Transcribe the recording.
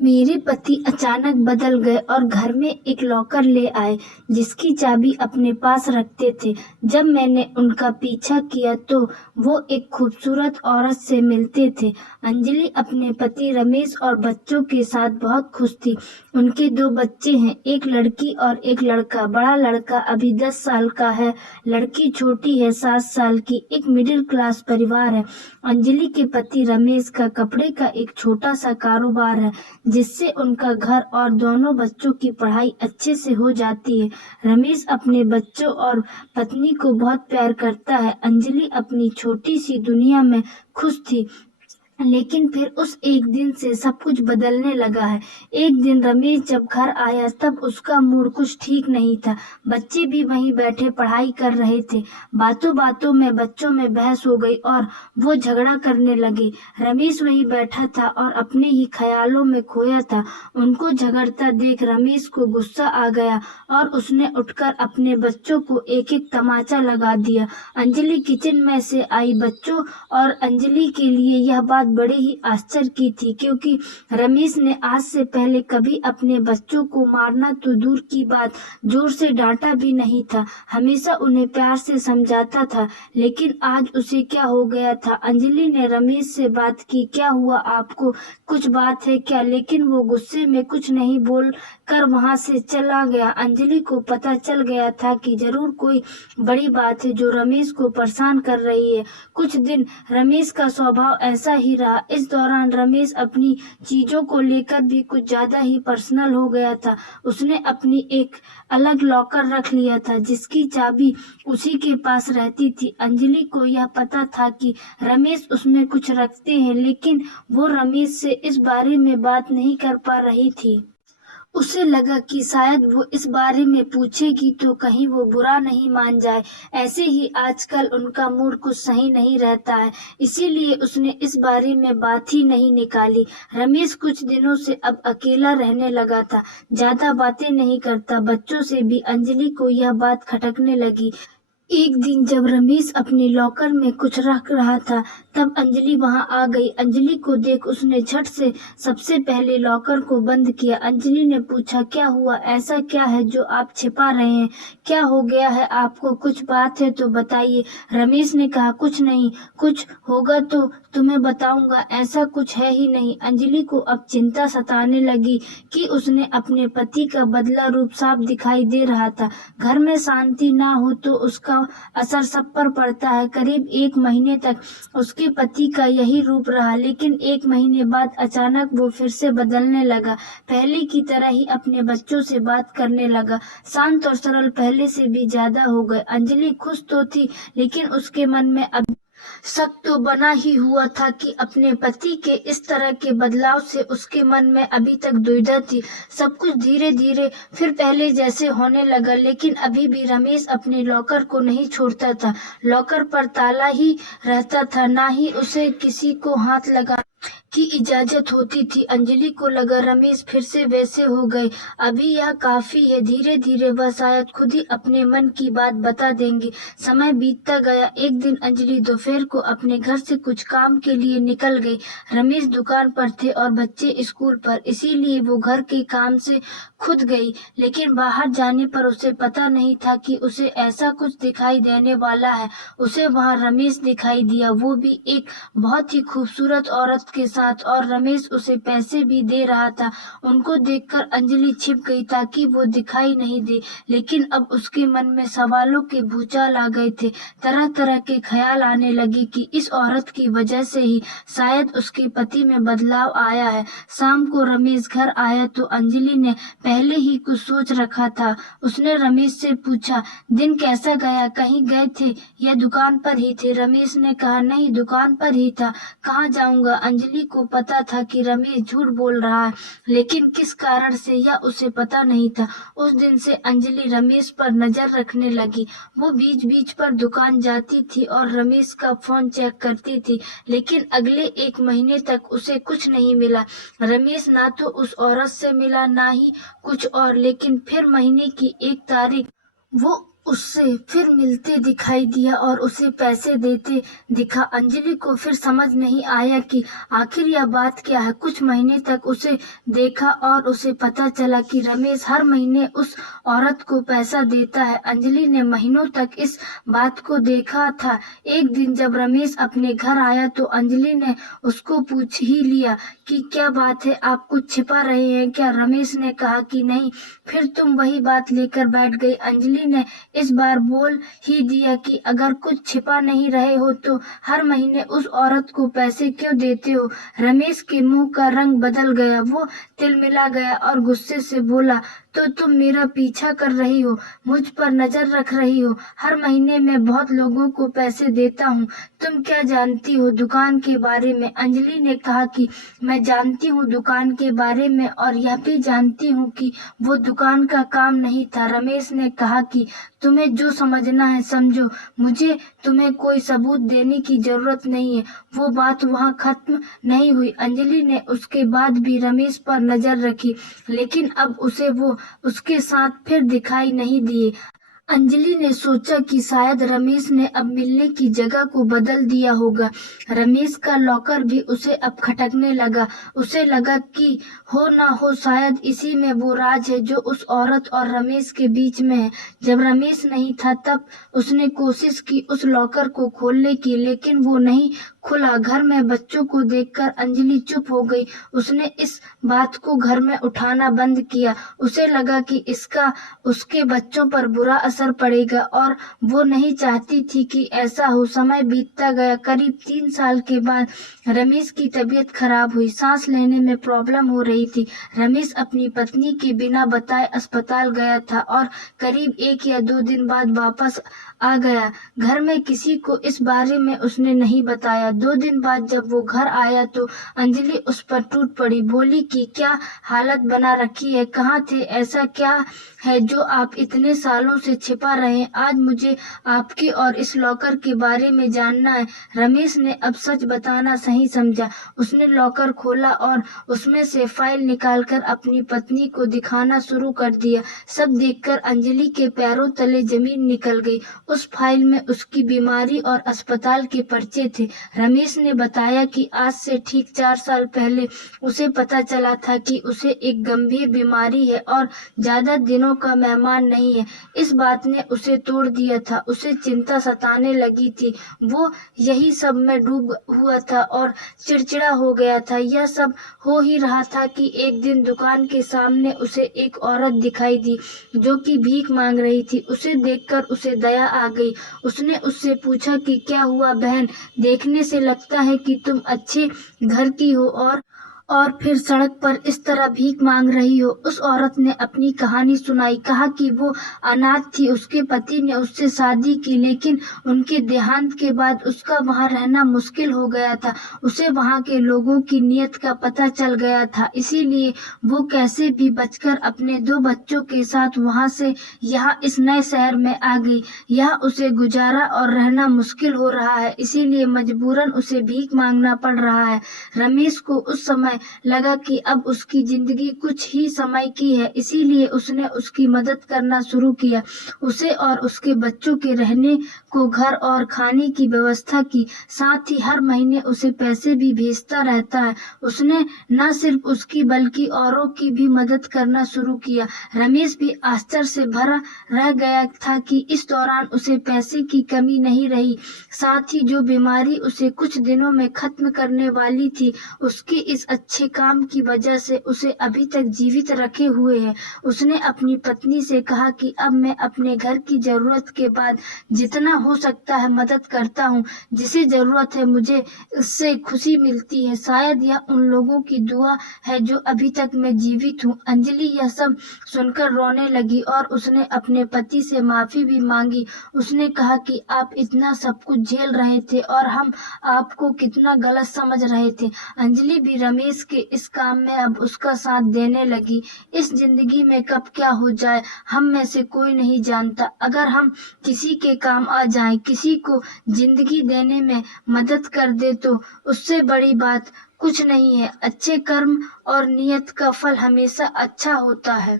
मेरे पति अचानक बदल गए और घर में एक लॉकर ले आए जिसकी चाबी अपने पास रखते थे। जब मैंने उनका पीछा किया तो वो एक खूबसूरत औरत से मिलते थे। अंजलि अपने पति रमेश और बच्चों के साथ बहुत खुश थी। उनके 2 बच्चे हैं, एक लड़की और एक लड़का। बड़ा लड़का अभी 10 साल का है, लड़की छोटी है 7 साल की। एक मिडिल क्लास परिवार है। अंजलि के पति रमेश का कपड़े का एक छोटा सा कारोबार है जिससे उनका घर और दोनों बच्चों की पढ़ाई अच्छे से हो जाती है। रमेश अपने बच्चों और पत्नी को बहुत प्यार करता है। अंजलि अपनी छोटी सी दुनिया में खुश थी, लेकिन फिर उस एक दिन से सब कुछ बदलने लगा है। एक दिन रमेश जब घर आया तब उसका मूड कुछ ठीक नहीं था। बच्चे भी वहीं बैठे पढ़ाई कर रहे थे। बातों बातों में बच्चों में बहस हो गई और वो झगड़ा करने लगे। रमेश वहीं बैठा था और अपने ही ख्यालों में खोया था। उनको झगड़ता देख रमेश को गुस्सा आ गया और उसने उठकर अपने बच्चों को एक एक तमाचा लगा दिया। अंजलि किचन में से आई। बच्चों और अंजलि के लिए यह बात बड़े ही आश्चर्य की थी, क्योंकि रमेश ने आज से पहले कभी अपने बच्चों को मारना तो दूर की बात, जोर से डांटा भी नहीं था। हमेशा उन्हें प्यार से समझाता था, लेकिन आज उसे क्या हो गया था। अंजलि ने रमेश से बात की, क्या हुआ आपको, कुछ बात है क्या? लेकिन वो गुस्से में कुछ नहीं बोल कर वहां से चला गया। अंजलि को पता चल गया था कि जरूर कोई बड़ी बात है जो रमेश को परेशान कर रही है। कुछ दिन रमेश का स्वभाव ऐसा ही रहा। इस दौरान रमेश अपनी चीजों को लेकर भी कुछ ज्यादा ही पर्सनल हो गया था। उसने अपनी एक अलग लॉकर रख लिया था जिसकी चाबी उसी के पास रहती थी। अंजलि को यह पता था कि रमेश उसमें कुछ रखते हैं, लेकिन वो रमेश से इस बारे में बात नहीं कर पा रही थी। उसे लगा कि शायद वो इस बारे में पूछेगी तो कहीं वो बुरा नहीं मान जाए। ऐसे ही आजकल उनका मूड कुछ सही नहीं रहता है, इसीलिए उसने इस बारे में बात ही नहीं निकाली। रमेश कुछ दिनों से अब अकेला रहने लगा था, ज्यादा बातें नहीं करता। बच्चों से भी अंजलि को यह बात खटकने लगी। एक दिन जब रमेश अपने लॉकर में कुछ रख रहा था तब अंजलि वहां आ गई। अंजलि को देख उसने झट से सबसे पहले लॉकर को बंद किया। अंजलि ने पूछा, क्या हुआ, ऐसा क्या है जो आप छिपा रहे हैं? क्या हो गया है आपको? कुछ बात है तो बताइए। रमेश ने कहा, कुछ नहीं, कुछ होगा तो तुम्हें बताऊंगा, ऐसा कुछ है ही नहीं। अंजलि को अब चिंता सताने लगी कि उसने अपने पति का बदला रूप साफ दिखाई दे रहा था। घर में शांति ना हो तो उसका असर सब पर पड़ता है। करीब 1 महीने तक उसके पति का यही रूप रहा, लेकिन 1 महीने बाद अचानक वो फिर से बदलने लगा। पहले की तरह ही अपने बच्चों से बात करने लगा, शांत और सरल पहले से भी ज्यादा हो गए। अंजलि खुश तो थी, लेकिन उसके मन में अब शक तो बना ही हुआ था कि अपने पति के इस तरह के बदलाव से उसके मन में अभी तक दुविधा थी। सब कुछ धीरे धीरे फिर पहले जैसे होने लगा, लेकिन अभी भी रमेश अपने लॉकर को नहीं छोड़ता था। लॉकर पर ताला ही रहता था, ना ही उसे किसी को हाथ लगा की इजाजत होती थी। अंजलि को लगा रमेश फिर से वैसे हो गए, अभी यह काफी है। धीरे धीरे वह शायद खुद ही अपने मन की बात बता देंगे। समय बीतता गया। एक दिन अंजलि दोपहर को अपने घर से कुछ काम के लिए निकल गई। रमेश दुकान पर थे और बच्चे स्कूल पर, इसीलिए वो घर के काम से खुद गई। लेकिन बाहर जाने पर उसे पता नहीं था कि उसे ऐसा कुछ दिखाई देने वाला है। उसे वहां रमेश दिखाई दिया, वो भी एक बहुत ही खूबसूरत औरत के साथ, और रमेश उसे पैसे भी दे रहा था। उनको देखकर अंजलि छिप गई ताकि वो दिखाई नहीं दे, लेकिन अब उसके मन में सवालों के भूचाल आ गए थे। तरह तरह के ख्याल आने लगे कि इस औरत की वजह से ही शायद उसके पति में बदलाव आया है। शाम को रमेश घर आया तो अंजलि ने पहले ही कुछ सोच रखा था। उसने रमेश से पूछा, दिन कैसा गया, कहीं गए थे या दुकान पर ही थे? रमेश ने कहा, नहीं, दुकान पर ही था, कहाँ जाऊंगा। अंजलि को पता था कि रमेश झूठ बोल रहा है, लेकिन किस कारण से यह उसे पता नहीं था। उस दिन से अंजलि रमेश पर नजर रखने लगी। वो बीच बीच पर दुकान जाती थी और रमेश का फोन चेक करती थी, लेकिन अगले 1 महीने तक उसे कुछ नहीं मिला। रमेश ना तो उस औरत से मिला, ना ही कुछ और। लेकिन फिर महीने की 1 तारीख वो उससे फिर मिलते दिखाई दिया और उसे पैसे देते दिखा। अंजलि को फिर समझ नहीं आया कि आखिर यह बात क्या है। कुछ महीने तक उसे देखा और उसे पता चला कि रमेश हर महीने उस औरत को पैसा देता है। अंजलि ने महीनों तक इस बात को देखा था। एक दिन जब रमेश अपने घर आया तो अंजलि ने उसको पूछ ही लिया कि क्या बात है, आप कुछ छिपा रहे हैं क्या? रमेश ने कहा कि नहीं। फिर तुम वही बात लेकर बैठ गई। अंजलि ने इस बार बोल ही दिया कि अगर कुछ छिपा नहीं रहे हो तो हर महीने उस औरत को पैसे क्यों देते हो? रमेश के मुंह का रंग बदल गया, वो तिलमिला गया और गुस्से से बोला, तो तुम मेरा पीछा कर रही हो, मुझ पर नजर रख रही हो। हर महीने मैं बहुत लोगों को पैसे देता हूँ। तुम क्या जानती हो दुकान के बारे में? अंजलि ने कहा कि मैं जानती हूँ दुकान के बारे में और यह भी जानती हूँ कि वो दुकान का काम नहीं था। रमेश ने कहा कि तुम्हें जो समझना है समझो, मुझे तुम्हें कोई सबूत देने की जरूरत नहीं है। वो बात वहाँ खत्म नहीं हुई। अंजलि ने उसके बाद भी रमेश पर नजर रखी, लेकिन अब उसे वो उसके साथ फिर दिखाई नहीं दिए। अंजलि ने सोचा कि शायद रमेश ने अब मिलने की जगह को बदल दिया होगा। रमेश का लॉकर भी उसे अब खटकने लगा। उसे लगा कि हो ना हो शायद इसी में वो राज है जो उस औरत और रमेश के बीच में है। जब रमेश नहीं था तब उसने कोशिश की उस लॉकर को खोलने की, लेकिन वो नहीं खुला। घर में बच्चों को देखकर अंजलि चुप हो गई। उसने इस बात को घर में उठाना बंद किया। उसे लगा कि इसका उसके बच्चों पर बुरा असर पड़ेगा और वो नहीं चाहती थी कि ऐसा हो। समय बीतता गया। करीब 3 साल के बाद रमेश की तबीयत खराब हुई। सांस लेने में प्रॉब्लम हो रही थी। रमेश अपनी पत्नी के बिना बताए अस्पताल गया था और करीब 1 या 2 दिन बाद वापस आ गया। घर में किसी को इस बारे में उसने नहीं बताया। 2 दिन बाद जब वो घर आया तो अंजलि उस पर टूट पड़ी। बोली कि क्या हालत बना रखी है, कहाँ थे, ऐसा क्या है जो आप इतने सालों से छिपा रहे हैं? आज मुझे आपके और इस लॉकर के बारे में जानना है। रमेश ने अब सच बताना सही समझा। उसने लॉकर खोला और उसमें से फाइल निकालकर अपनी पत्नी को दिखाना शुरू कर दिया। सब देखकर अंजलि के पैरों तले जमीन निकल गई। उस फाइल में उसकी बीमारी और अस्पताल के पर्चे थे। रमेश ने बताया कि आज से ठीक 4 साल पहले उसे पता चला था कि उसे एक गंभीर बीमारी है और ज्यादा दिनों का मेहमान नहीं है। इस बात ने उसे तोड़ दिया था। उसे चिंता सताने लगी थी। वो यही सब में डूब हुआ था और चिड़चिड़ा हो गया था। यह सब हो ही रहा था कि एक दिन दुकान के सामने उसे एक औरत दिखाई दी जो कि भीख मांग रही थी। उसे देखकर उसे दया आ गई। उसने उससे पूछा कि क्या हुआ बहन, देखने से लगता है कि तुम अच्छे घर की हो और फिर सड़क पर इस तरह भीख मांग रही हो। उस औरत ने अपनी कहानी सुनाई। कहा कि वो अनाथ थी। उसके पति ने उससे शादी की, लेकिन उनके देहांत के बाद उसका वहां रहना मुश्किल हो गया था। उसे वहां के लोगों की नीयत का पता चल गया था, इसीलिए वो कैसे भी बचकर अपने 2 बच्चों के साथ वहां से यहाँ इस नए शहर में आ गई। यहाँ उसे गुजारा और रहना मुश्किल हो रहा है, इसीलिए मजबूरन उसे भीख मांगना पड़ रहा है। रमेश को उस समय लगा कि अब उसकी जिंदगी कुछ ही समय की है, इसीलिए उसने उसकी मदद करना शुरू किया। उसे और उसके बच्चों के रहने को घर और खाने की व्यवस्था की, साथ ही हर महीने उसे पैसे भी भेजता रहता है। उसने न सिर्फ उसकी बल्कि औरों की भी मदद करना शुरू किया। रमेश भी आश्चर्य से भरा रह गया था कि इस दौरान उसे पैसे की कमी नहीं रही। साथ ही जो बीमारी उसे कुछ दिनों में खत्म करने वाली थी, उसकी इस अच्छे काम की वजह से उसे अभी तक जीवित रखे हुए है। उसने अपनी पत्नी से कहा कि अब मैं अपने घर की जरूरत के बाद जितना हो सकता है मदद करता हूँ। जिसे जरूरत है मुझे इससे खुशी मिलती है। शायद यह उन लोगों की दुआ है जो अभी तक मैं जीवित हूँ। अंजलि यह सब सुनकर रोने लगी और उसने अपने पति से माफी भी मांगी। उसने कहा कि आप इतना सब कुछ झेल रहे थे और हम आपको कितना गलत समझ रहे थे। अंजलि भी रमेश के इस काम में अब उसका साथ देने लगी। इस जिंदगी में कब क्या हो जाए हम में से कोई नहीं जानता। अगर हम किसी के काम आ जाएं, किसी को जिंदगी देने में मदद कर दे तो उससे बड़ी बात कुछ नहीं है। अच्छे कर्म और नियत का फल हमेशा अच्छा होता है।